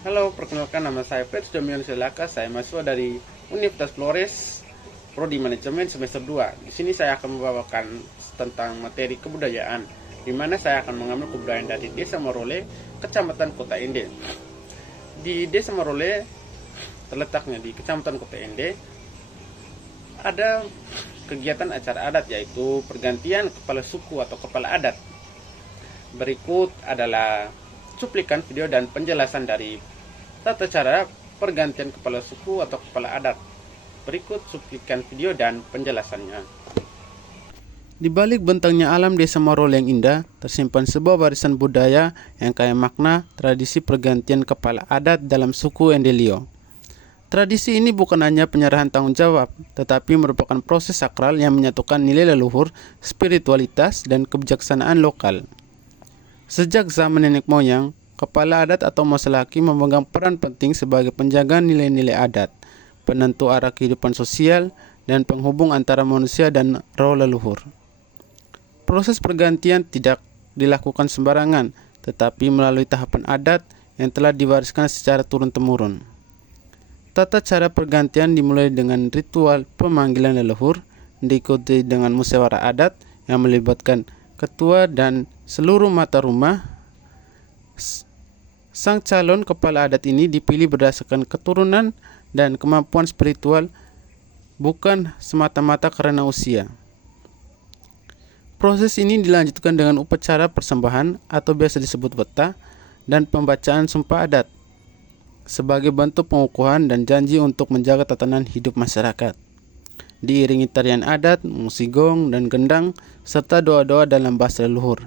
Halo, perkenalkan nama saya Pets Damian Selaka. Saya mahasiswa dari Universitas Flores, Prodi Manajemen semester 2. Di sini saya akan membawakan tentang materi kebudayaan, di mana saya akan mengambil kebudayaan dari Desa Marole, Kecamatan Kota Ende. Di Desa Marole, terletaknya di Kecamatan Kota Ende, ada kegiatan acara adat, yaitu pergantian kepala suku atau kepala adat. Berikut adalah cuplikan video dan penjelasan dari tata cara pergantian kepala suku atau kepala adat. Berikut cuplikan video dan penjelasannya. Di balik bentangnya alam Desa Marole yang indah, tersimpan sebuah warisan budaya yang kaya makna tradisi pergantian kepala adat dalam suku Endelio. Tradisi ini bukan hanya penyerahan tanggung jawab, tetapi merupakan proses sakral yang menyatukan nilai leluhur, spiritualitas, dan kebijaksanaan lokal. Sejak zaman nenek moyang, kepala adat atau masalaki memegang peran penting sebagai penjaga nilai-nilai adat, penentu arah kehidupan sosial, dan penghubung antara manusia dan roh leluhur. Proses pergantian tidak dilakukan sembarangan, tetapi melalui tahapan adat yang telah diwariskan secara turun-temurun. Tata cara pergantian dimulai dengan ritual pemanggilan leluhur, diikuti dengan musyawarah adat yang melibatkan ketua dan seluruh mata rumah. Sang calon kepala adat ini dipilih berdasarkan keturunan dan kemampuan spiritual, bukan semata-mata karena usia. Proses ini dilanjutkan dengan upacara persembahan atau biasa disebut weta dan pembacaan sumpah adat sebagai bentuk pengukuhan dan janji untuk menjaga tatanan hidup masyarakat. Diiringi tarian adat, musik gong, dan gendang, serta doa-doa dalam bahasa leluhur.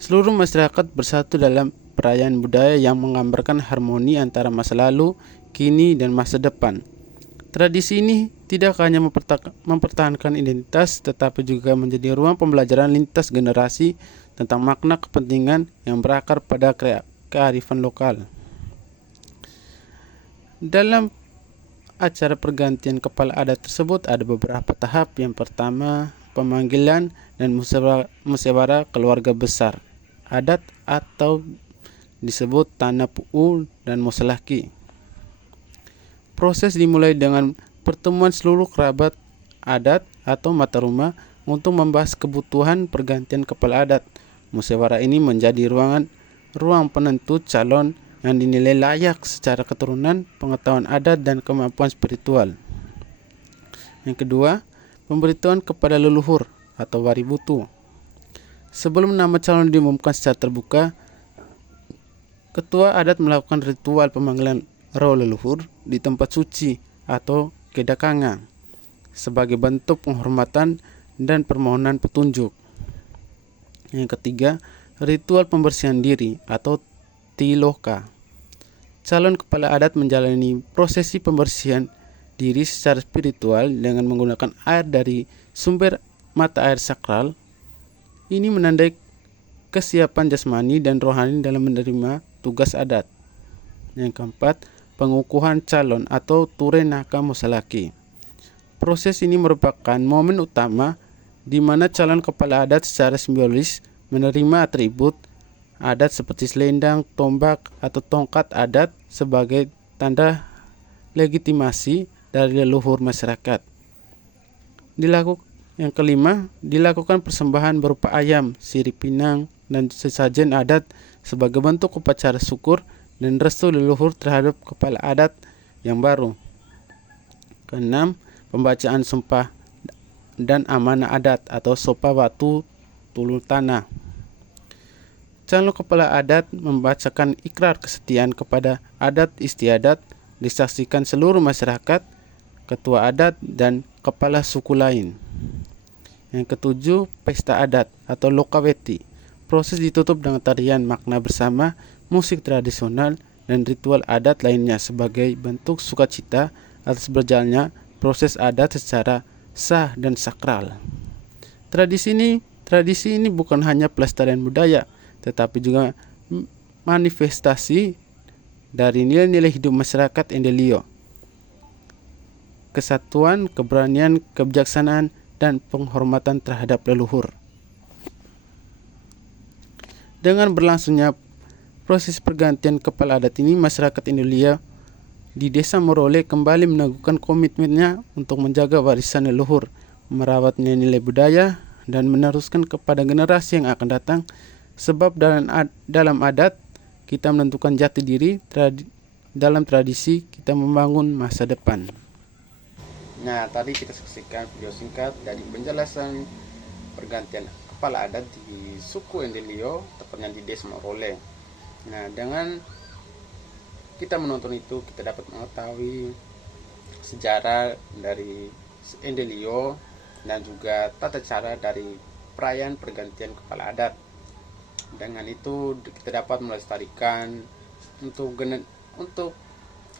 Seluruh masyarakat bersatu dalam perayaan budaya yang menggambarkan harmoni antara masa lalu, kini, dan masa depan. Tradisi ini tidak hanya mempertahankan identitas, tetapi juga menjadi ruang pembelajaran lintas generasi tentang makna kepentingan yang berakar pada kearifan lokal. Dalam acara pergantian kepala adat tersebut ada beberapa tahap. Yang pertama, pemanggilan dan musyawarah keluarga besar adat atau disebut tanah pu'u dan musalaki. Proses dimulai dengan pertemuan seluruh kerabat adat atau mata rumah untuk membahas kebutuhan pergantian kepala adat. Musyawarah ini menjadi ruang penentu calon yang dinilai layak secara keturunan, pengetahuan adat, dan kemampuan spiritual. Yang kedua, pemberitahuan kepada leluhur atau waributu. Sebelum nama calon diumumkan secara terbuka, ketua adat melakukan ritual pemanggilan roh leluhur di tempat suci atau kedakanga sebagai bentuk penghormatan dan permohonan petunjuk. Yang ketiga, ritual pembersihan diri atau tiloka. Calon kepala adat menjalani prosesi pembersihan diri secara spiritual dengan menggunakan air dari sumber mata air sakral. Ini menandai kesiapan jasmani dan rohani dalam menerima tugas adat. Yang keempat, pengukuhan calon atau turenaka musalaki. Proses ini merupakan momen utama di mana calon kepala adat secara simbolis menerima atribut adat seperti selendang, tombak, atau tongkat adat sebagai tanda legitimasi dari leluhur masyarakat. Yang kelima, dilakukan persembahan berupa ayam, sirip pinang, dan sesajen adat sebagai bentuk upacara syukur dan restu leluhur terhadap kepala adat yang baru. Keenam, pembacaan sumpah dan amanah adat atau sopa watu tulul tanah. Calon kepala adat membacakan ikrar kesetiaan kepada adat istiadat, disaksikan seluruh masyarakat, ketua adat, dan kepala suku lain. Yang ketujuh, pesta adat atau lokaweti. Proses ditutup dengan tarian makna bersama, musik tradisional, dan ritual adat lainnya sebagai bentuk sukacita atas berjalannya proses adat secara sah dan sakral. Tradisi ini bukan hanya pelestarian budaya, tetapi juga manifestasi dari nilai-nilai hidup masyarakat Endelio. Kesatuan, keberanian, kebijaksanaan, dan penghormatan terhadap leluhur. Dengan berlangsungnya proses pergantian kepala adat ini, masyarakat Indonesia di Desa Morole kembali meneguhkan komitmennya untuk menjaga warisan leluhur, merawat nilai-nilai budaya, dan meneruskan kepada generasi yang akan datang. Sebab dalam adat kita menentukan jati diri, dalam tradisi kita membangun masa depan. Nah, tadi kita saksikan video singkat dari penjelasan pergantian kepala adat di suku Endelio, tepatnya di Desa Morole. Nah, dengan kita menonton itu, kita dapat mengetahui sejarah dari Endelio dan juga tata cara dari perayaan pergantian kepala adat. Dengan itu kita dapat melestarikan untuk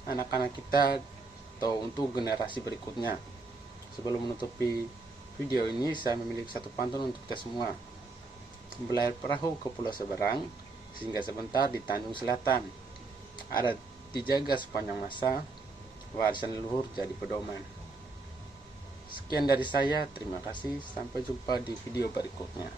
anak-anak kita atau untuk generasi berikutnya. Sebelum menutupi video ini, saya memiliki satu pantun untuk kita semua. Belayar perahu ke pulau seberang, sehingga sebentar di Tanjung Selatan. Adat dijaga sepanjang masa, warisan leluhur jadi pedoman. Sekian dari saya, terima kasih, sampai jumpa di video berikutnya.